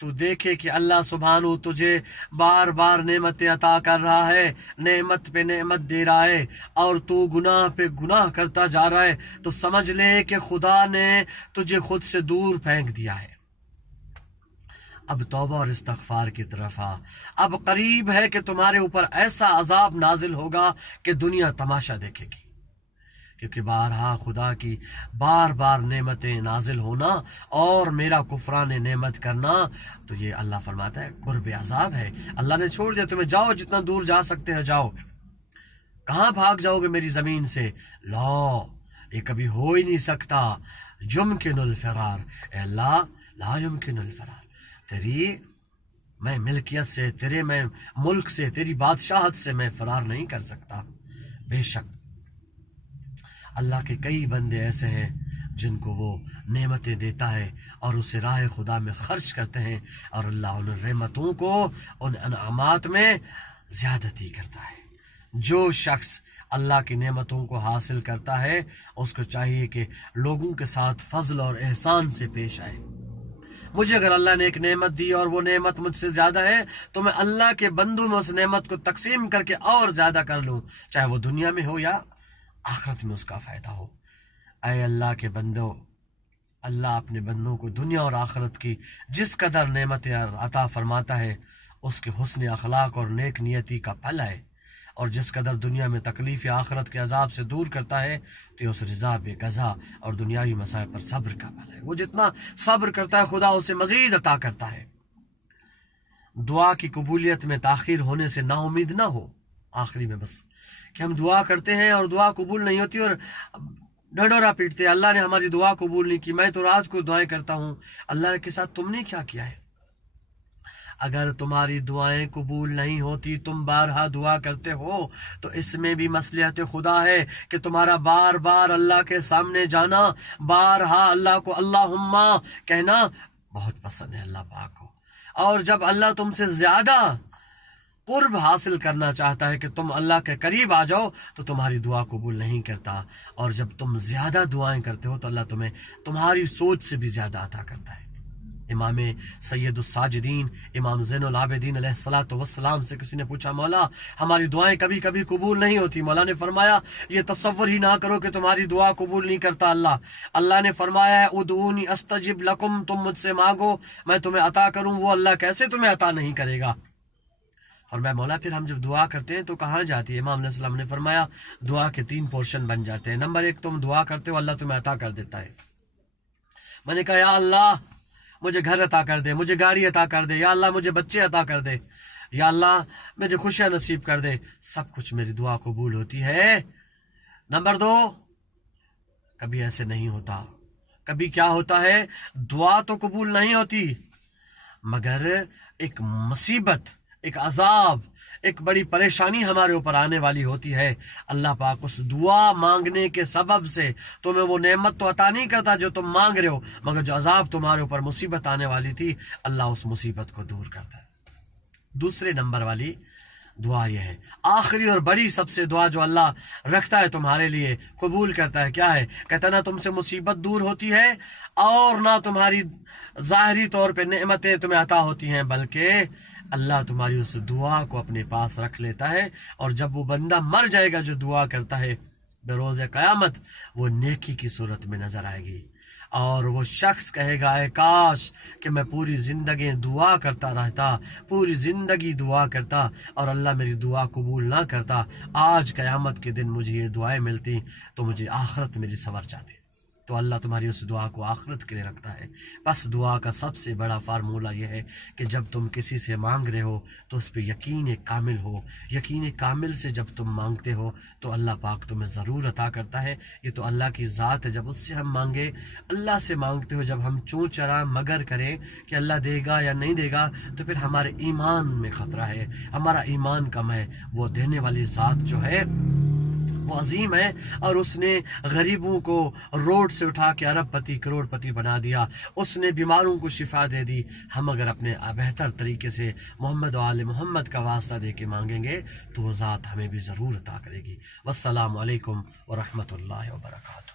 تو دیکھے کہ اللہ سبحانہ تجھے بار بار نعمتیں عطا کر رہا ہے، نعمت پہ نعمت دے رہا ہے، اور تو گناہ پہ گناہ کرتا جا رہا ہے، تو سمجھ لے کہ خدا نے تجھے خود سے دور پھینک دیا ہے۔ اب توبہ اور استغفار کی طرف آ، اب قریب ہے کہ تمہارے اوپر ایسا عذاب نازل ہوگا کہ دنیا تماشا دیکھے گی، کیونکہ بارہا خدا کی بار بار نعمتیں نازل ہونا اور میرا کفران نعمت کرنا، تو یہ اللہ فرماتا ہے قرب عذاب ہے۔ اللہ نے چھوڑ دیا تمہیں، جاؤ جتنا دور جا سکتے ہو جاؤ، کہاں بھاگ جاؤ گے میری زمین سے؟ لا، یہ کبھی ہو ہی نہیں سکتا۔ یمکن الفرار، اے اللہ لا یمکن الفرار، تیری میں ملکیت سے، تیرے میں ملک سے، تیری بادشاہت سے میں فرار نہیں کر سکتا۔ بے شک اللہ کے کئی بندے ایسے ہیں جن کو وہ نعمتیں دیتا ہے اور اسے راہ خدا میں خرچ کرتے ہیں، اور اللہ ان نعمتوں کو، ان انعامات میں زیادتی کرتا ہے۔ جو شخص اللہ کی نعمتوں کو حاصل کرتا ہے اس کو چاہیے کہ لوگوں کے ساتھ فضل اور احسان سے پیش آئے۔ مجھے اگر اللہ نے ایک نعمت دی اور وہ نعمت مجھ سے زیادہ ہے تو میں اللہ کے بندوں میں اس نعمت کو تقسیم کر کے اور زیادہ کر لوں، چاہے وہ دنیا میں ہو یا آخرت میں اس کا فائدہ ہو۔ اے اللہ کے بندو، اللہ اپنے بندوں کو دنیا اور آخرت کی جس قدر نعمتیں عطا فرماتا ہے اس کے حسن اخلاق اور نیک نیتی کا پھل ہے، اور جس قدر دنیا میں تکلیف آخرت کے عذاب سے دور کرتا ہے تو یہ اس رضا بے قضا اور دنیاوی مسائل پر صبر کا پھل ہے۔ وہ جتنا صبر کرتا ہے خدا اسے مزید عطا کرتا ہے۔ دعا کی قبولیت میں تاخیر ہونے سے نا امید نہ ہو۔ آخری میں بس کہ ہم دعا کرتے ہیں اور دعا قبول نہیں ہوتی اور ڈنڈورا پیٹتے ہیں، اللہ نے ہماری دعا قبول نہیں کی، میں تو رات کو دعائیں کرتا ہوں، اللہ کے ساتھ تم نے کیا کیا ہے؟ اگر تمہاری دعائیں قبول نہیں ہوتی، تم بارہا دعا کرتے ہو، تو اس میں بھی مصلحت خدا ہے کہ تمہارا بار بار اللہ کے سامنے جانا، بارہا اللہ کو اللہم کہنا بہت پسند ہے اللہ پاک کو۔ اور جب اللہ تم سے زیادہ قرب حاصل کرنا چاہتا ہے کہ تم اللہ کے قریب آ جاؤ تو تمہاری دعا قبول نہیں کرتا، اور جب تم زیادہ دعائیں کرتے ہو تو اللہ تمہیں تمہاری سوچ سے بھی زیادہ عطا کرتا ہے۔ امام سید الساجدین امام زین العابدین علیہ السلام سے کسی نے پوچھا، مولا ہماری دعائیں کبھی کبھی قبول نہیں ہوتی۔ مولا نے فرمایا یہ تصور ہی نہ کرو کہ تمہاری دعا قبول نہیں کرتا اللہ۔ اللہ نے فرمایا ہے ادعونی استجب لکم، تم مجھ سے مانگو میں تمہیں عطا کروں۔ وہ اللہ کیسے تمہیں عطا نہیں کرے گا؟ فرمایا مولا پھر ہم جب دعا کرتے ہیں تو کہاں جاتی ہے؟ امام علیہ السلام نے فرمایا دعا کے 3 پورشن بن جاتے ہیں۔ نمبر 1، تم دعا کرتے ہو اللہ تمہیں عطا کر دیتا ہے۔ میں نے کہا یا اللہ مجھے گھر عطا کر دے، مجھے گاڑی عطا کر دے، یا اللہ مجھے بچے عطا کر دے، یا اللہ مجھے خوشیاں نصیب کر دے، سب کچھ میری دعا قبول ہوتی ہے۔ نمبر 2، کبھی ایسے نہیں ہوتا۔ کبھی کیا ہوتا ہے؟ دعا تو قبول نہیں ہوتی مگر ایک مصیبت، ایک عذاب، ایک بڑی پریشانی ہمارے اوپر آنے والی ہوتی ہے۔ اللہ پاک اس دعا مانگنے کے سبب سے تمہیں وہ نعمت تو عطا نہیں کرتا جو تم مانگ رہے ہو، مگر جو عذاب تمہارے اوپر مصیبت آنے والی تھی اللہ اس مصیبت کو دور کرتا ہے۔ دوسرے نمبر والی دعا یہ ہے، آخری اور بڑی سب سے دعا جو اللہ رکھتا ہے تمہارے لیے، قبول کرتا ہے، کیا ہے؟ کہتا نہ تم سے مصیبت دور ہوتی ہے اور نہ تمہاری ظاہری طور پہ نعمتیں تمہیں عطا ہوتی ہیں، بلکہ اللہ تمہاری اس دعا کو اپنے پاس رکھ لیتا ہے، اور جب وہ بندہ مر جائے گا جو دعا کرتا ہے بروز قیامت وہ نیکی کی صورت میں نظر آئے گی، اور وہ شخص کہے گا اے کاش کہ میں پوری زندگی دعا کرتا رہتا، پوری زندگی دعا کرتا اور اللہ میری دعا قبول نہ کرتا، آج قیامت کے دن مجھے یہ دعائیں ملتی تو مجھے آخرت میری سنور جاتی۔ تو اللہ تمہاری اس دعا کو آخرت کے لیے رکھتا ہے۔ بس دعا کا سب سے بڑا فارمولہ یہ ہے کہ جب تم کسی سے مانگ رہے ہو تو اس پہ یقین کامل ہو۔ یقین کامل سے جب تم مانگتے ہو تو اللہ پاک تمہیں ضرور عطا کرتا ہے۔ یہ تو اللہ کی ذات ہے، جب اس سے ہم مانگے، اللہ سے مانگتے ہو جب ہم چوں چرا مگر کریں کہ اللہ دے گا یا نہیں دے گا تو پھر ہمارے ایمان میں خطرہ ہے، ہمارا ایمان کم ہے۔ وہ دینے والی ذات جو ہے وہ عظیم ہے، اور اس نے غریبوں کو روڈ سے اٹھا کے ارب پتی کروڑ پتی بنا دیا، اس نے بیماروں کو شفا دے دی۔ ہم اگر اپنے بہتر طریقے سے محمد و آل محمد کا واسطہ دے کے مانگیں گے تو وہ ذات ہمیں بھی ضرور عطا کرے گی۔ والسلام علیکم ورحمۃ اللہ وبرکاتہ۔